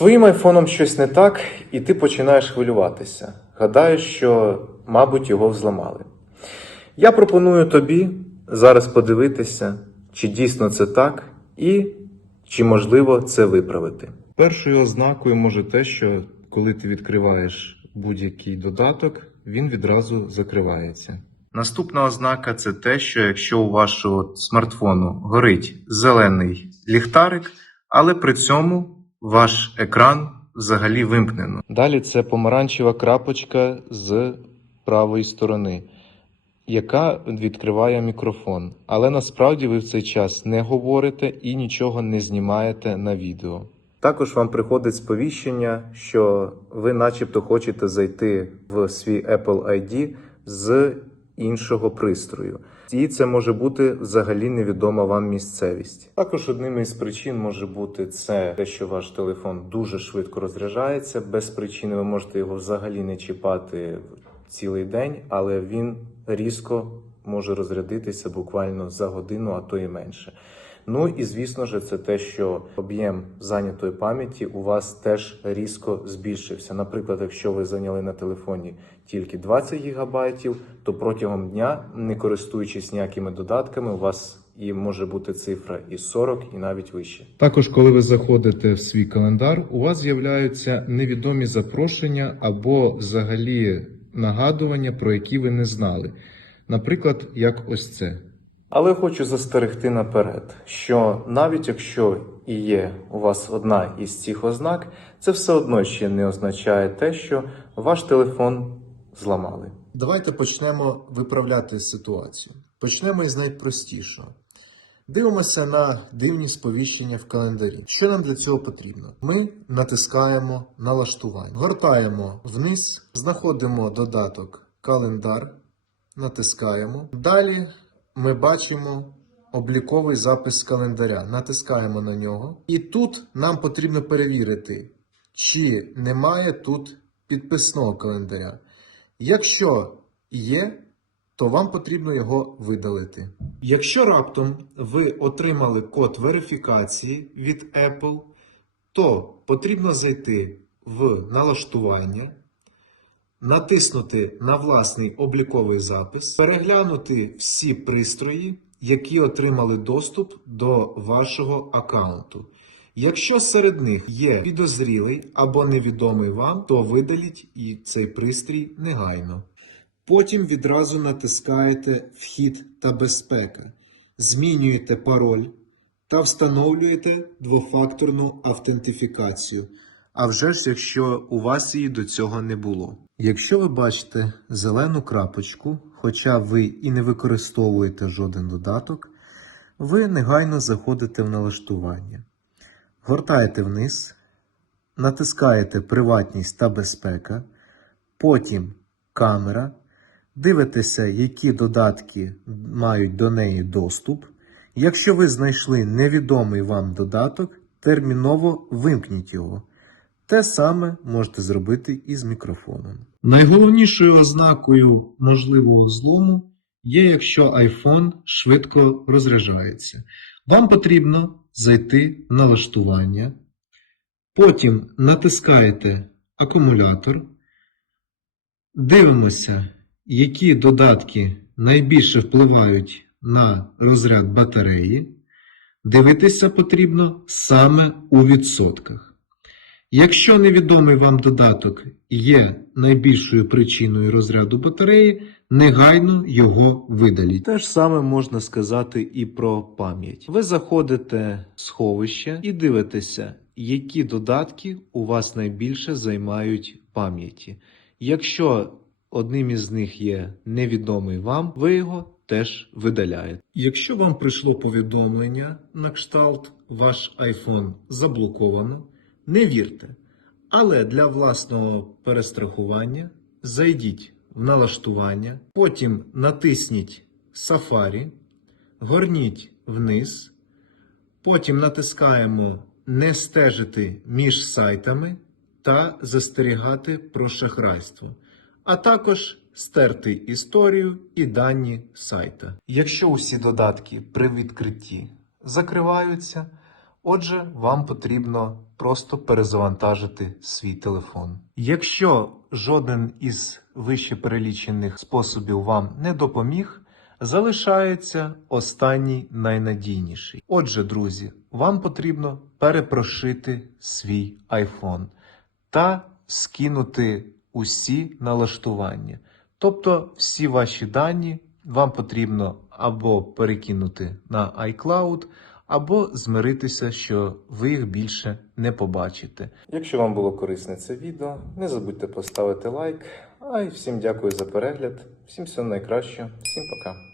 твоїм айфоном щось не так, і ти починаєш хвилюватися. Гадаєш, що, мабуть, його взламали. Я пропоную тобі зараз подивитися, чи дійсно це так, і чи можливо це виправити. Першою ознакою може те, що коли ти відкриваєш будь-який додаток, він відразу закривається. Наступна ознака це те, що якщо у вашого смартфону горить зелений ліхтарик, але при цьому ваш екран взагалі вимкнено. Далі це помаранчева крапочка з правої сторони, яка відкриває мікрофон. Але насправді ви в цей час не говорите і нічого не знімаєте на відео. Також вам приходить сповіщення, що ви, начебто, хочете зайти в свій Apple ID з іншого пристрою. І це може бути взагалі невідома вам місцевість. Також одним із причин може бути це те, що ваш телефон дуже швидко розряджається. Без причини ви можете його взагалі не чіпати цілий день, але він різко може розрядитися буквально за годину, а то і менше. Ну і звісно ж, це те, що об'єм зайнятої пам'яті у вас теж різко збільшився. Наприклад, якщо ви зайняли на телефоні тільки 20 гігабайтів, то протягом дня, не користуючись ніякими додатками, у вас і може бути цифра і 40, і навіть вище. Також, коли ви заходите в свій календар, у вас з'являються невідомі запрошення або взагалі нагадування, про які ви не знали. Наприклад, як ось це. Але хочу застерегти наперед, що навіть якщо і є у вас одна із цих ознак, це все одно ще не означає те, що ваш телефон зламали. Давайте почнемо виправляти ситуацію. Почнемо із найпростішого. Дивимося на дивні сповіщення в календарі. Що нам для цього потрібно? Ми натискаємо налаштування, гортаємо вниз, знаходимо додаток календар, натискаємо. Далі ми бачимо обліковий запис календаря. Натискаємо на нього. І тут нам потрібно перевірити, чи немає тут підписного календаря. Якщо є, то вам потрібно його видалити. Якщо раптом ви отримали код верифікації від Apple, то потрібно зайти в налаштування, натиснути на власний обліковий запис, переглянути всі пристрої, які отримали доступ до вашого аккаунту. Якщо серед них є підозрілий або невідомий вам, то видаліть і цей пристрій негайно. Потім відразу натискаєте Вхід та безпека, змінюєте пароль та встановлюєте двофакторну автентифікацію. А вже ж, якщо у вас її до цього не було. Якщо ви бачите зелену крапочку, хоча ви і не використовуєте жоден додаток, ви негайно заходите в налаштування. Гортаєте вниз, натискаєте Приватність та безпека, потім камера, дивитеся, які додатки мають до неї доступ. Якщо ви знайшли невідомий вам додаток, терміново вимкніть його. Те саме можете зробити і з мікрофоном. Найголовнішою ознакою можливого злому є, якщо iPhone швидко розряджається. Вам потрібно зайти в налаштування, потім натискаєте акумулятор, дивимося, які додатки найбільше впливають на розряд батареї. Дивитися потрібно саме у відсотках. Якщо невідомий вам додаток є найбільшою причиною розряду батареї, негайно його видаліть. Те ж саме можна сказати і про пам'ять. Ви заходите в сховище і дивитеся, які додатки у вас найбільше займають пам'яті. Якщо одним із них є невідомий вам, ви його теж видаляєте. Якщо вам прийшло повідомлення на кшталт, ваш iPhone заблоковано, не вірте. Але для власного перестрахування зайдіть в налаштування, потім натисніть Safari, горніть вниз, потім натискаємо Не стежити між сайтами та застерігати про шахрайство, а також стерти історію і дані сайта. Якщо усі додатки при відкритті закриваються, Отже, вам потрібно просто перезавантажити свій телефон. Якщо жоден із вище перелічених способів вам не допоміг, залишається останній найнадійніший. Отже, друзі, вам потрібно перепрошити свій iPhone та скинути усі налаштування. Тобто всі ваші дані вам потрібно або перекинути на iCloud, або змиритися, що ви їх більше не побачите. Якщо вам було корисне це відео, не забудьте поставити лайк. А й всім дякую за перегляд, всім всього найкращого, всім пока.